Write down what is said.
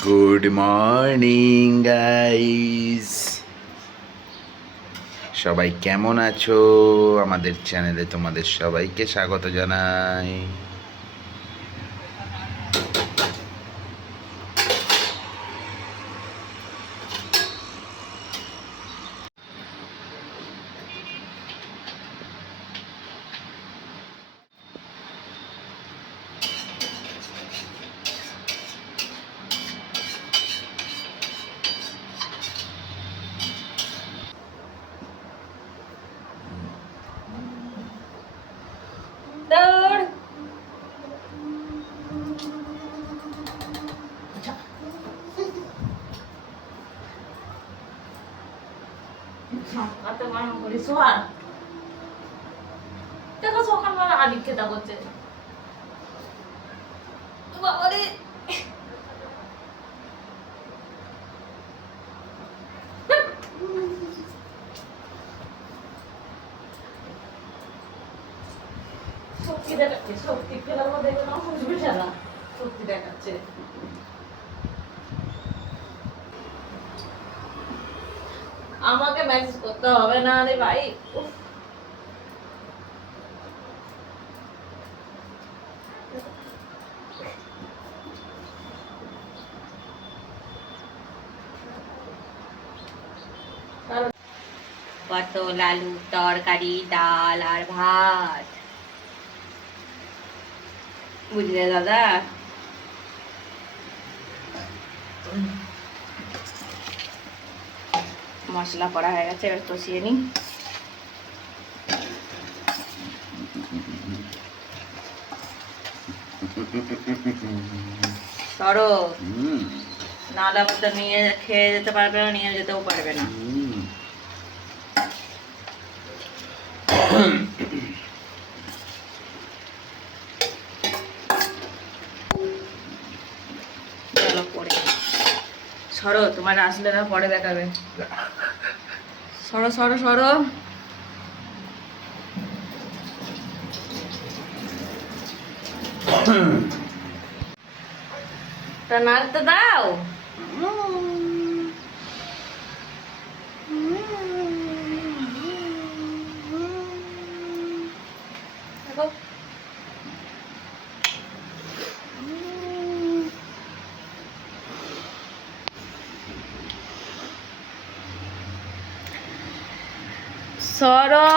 Good morning guys, সবাই কেমন আছো? আমাদের চ্যানেলে তোমাদের সবাইকে স্বাগত জানাই। দেখো সকালবেলা আদিক খেতা করছে বাবারে। শক্তি দেখাচ্ছে, শক্তি খেলার মধ্যে কোনো অসুবিধা না, শক্তি দেখাচ্ছে। আমাকে মেসেজ করতে হবে না রে ভাই। উফ, পটল আলু তরকারি, ডাল আর ভাত, বুঝলে দাদা? মশলা করা হয়ে গেছে, এবার কষিয়ে নি। সরো, নাহলে আবার তো নিয়ে খেয়ে যেতে পারবে না, নিয়ে যেতেও পারবে না। চলো পরে সরো, তোমার আসলে না পরে দেখাবে। সরো সরো সরো। তা নাড়তে দাও। দেখো সরো।